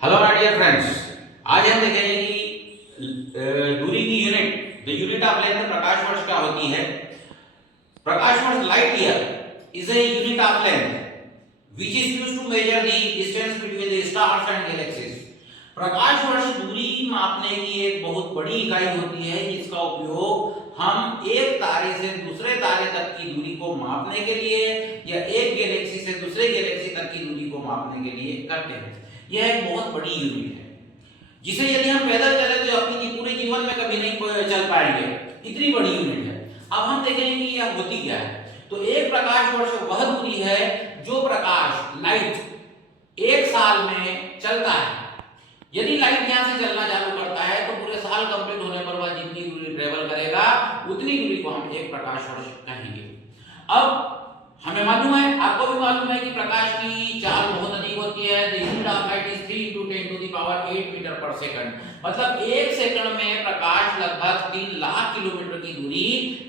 Hello my dear friends, आज हम देखेंगे कि दूरी की unit, the unit of length प्रकाश वर्ष क्या होती है। प्रकाश वर्ष, light year is a unit of length which is used to measure the distance between the stars and galaxies। प्रकाश वर्ष दूरी मापने की एक बहुत बड़ी इकाई होती है जिसका उपयोग हम एक तारे से दूसरे तारे तक की दूरी को मापने के लिए या एक गैलेक्सी से दूसरे गैलेक्सी तक की दूरी को मापने के लिए करते हैं। यह एक बहुत बड़ी यूनिट है जिसे यदि हम पैदल चले तो अपनी पूरे जीवन में कभी नहीं चल पाएंगे, इतनी बड़ी यूनिट है। अब हम देखेंगे कि यह होती क्या है। तो एक प्रकाश वर्ष वह दूरी है जो प्रकाश, लाइट, एक साल में चलता है। यदि लाइट यहां से चलना चालू करता है तो पूरे साल कंप्लीट होने पर वह जितनी दूरी ट्रेवल करेगा उतनी दूरी को हम एक प्रकाश वर्ष कहेंगे। अब हमें मालूम है, आपको भी मालूम है कि प्रकाश की चाल बहुत अधिक होती है। The speed of light is 3 × 10⁸ metre per second. मतलब एक सेकंड में प्रकाश लगभग 3 लाख किलोमीटर की दूरी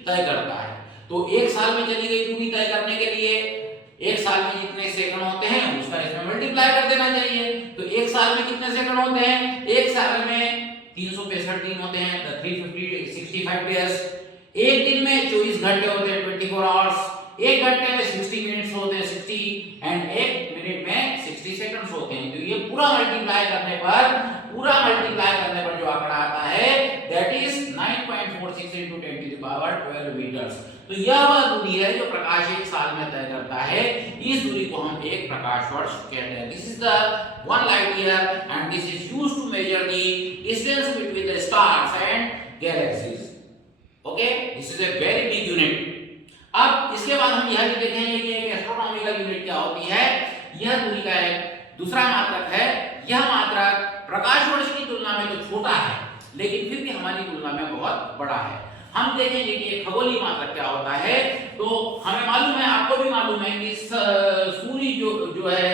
तय करता है। तो एक साल में चली गई दूरी तय करने के लिए एक साल में जितने सेकंड होते हैं उसका इसमें मल्टीप्लाई कर देना चाहिए। तो एक साल में कितने सेकंड होते हैं? एक साल में 365 दिन होते हैं, 365 डेज। एक दिन में 24 घंटे होते हैं, 24 आवर्स। एक घंटे में 60 मिनट्स होते हैं, 60, एंड एक मिनट में 60 सेकंड्स होते हैं। तो ये पूरा मल्टीप्लाई करने पर जो आंकड़ा आता है दैट इज 9.46 × 10⁻12 मीटर्स। तो यह वह दूरी है जो प्रकाश एक साल में तय करता है। इस दूरी को हम एक प्रकाश वर्ष कहते हैं। This is the 1 light year and this is used to measure the distance between the stars and galaxies. Okay, this is a very big unit. अब इसके बाद हम यह भी देखेंगे कि एक एस्ट्रोनॉमिकल यूनिट क्या होती है। यह दूरी का एक दूसरा मात्रक है। यह मात्रक प्रकाश वर्ष की तुलना में तो छोटा है लेकिन फिर भी हमारी तुलना में बहुत बड़ा है। हम देखेंगे कि एक खगोलीय मात्रक क्या होता है। तो हमें मालूम है, आपको भी मालूम है कि सूर्य जो है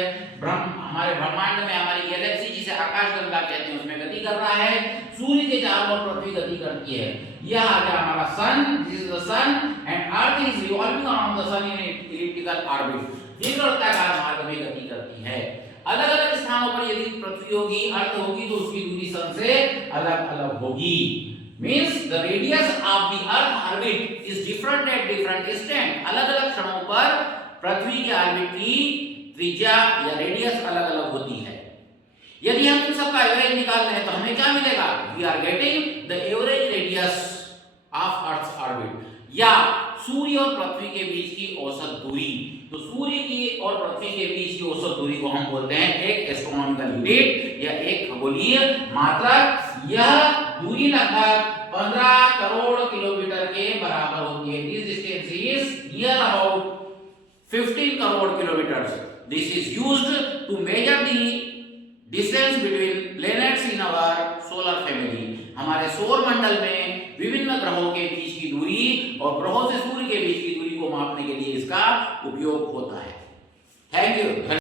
हमारे ब्रह्मांड में, हमारी गैलेक्सी जिसे आकाशगंगा कहते हैं, उसमें गति कर रहा है। सूर्य के चारों ओर पृथ्वी गति करती है। यह आ गया हमारा sun, this is the sun and earth is revolving around the sun in elliptical orbit. ये वृत्ताकार मार्ग में गति करती है। अलग अलग स्थानों पर यदि पृथ्वी होगी, अर्थ होगी, तो उसकी दूरी सन से अलग अलग होगी। Means the radius of the earth orbit is different at different instant। अलग अलग क्षणों पर पृथ्वी के ऑर्बिट की त्रिज्या या रेडियस अलग अलग होती है। यदि हम इन सबका एवरेज निकाल रहे हैं तो हमें क्या मिलेगा? We are getting the average radius of Earth's orbit, या सूर्य और पृथ्वी के बीच की औसत दूरी। तो सूर्य की और पृथ्वी के बीच की औसत दूरी को हम बोलते हैं एक एस्ट्रोनॉमिकल यूनिट या एक खगोलीय मात्रक। यह दूरी लगभग 15 करोड़ किलोमीटर के बराबर होती है। This distance is near about 15 crore kilometre. This is used to measure the distance between planets in our solar family. हमारे सौर मंडल में विभिन्न ग्रहों के बीच की दूरी और ग्रहों से सूर्य के बीच की दूरी को मापने के लिए इसका उपयोग होता है। Thank you.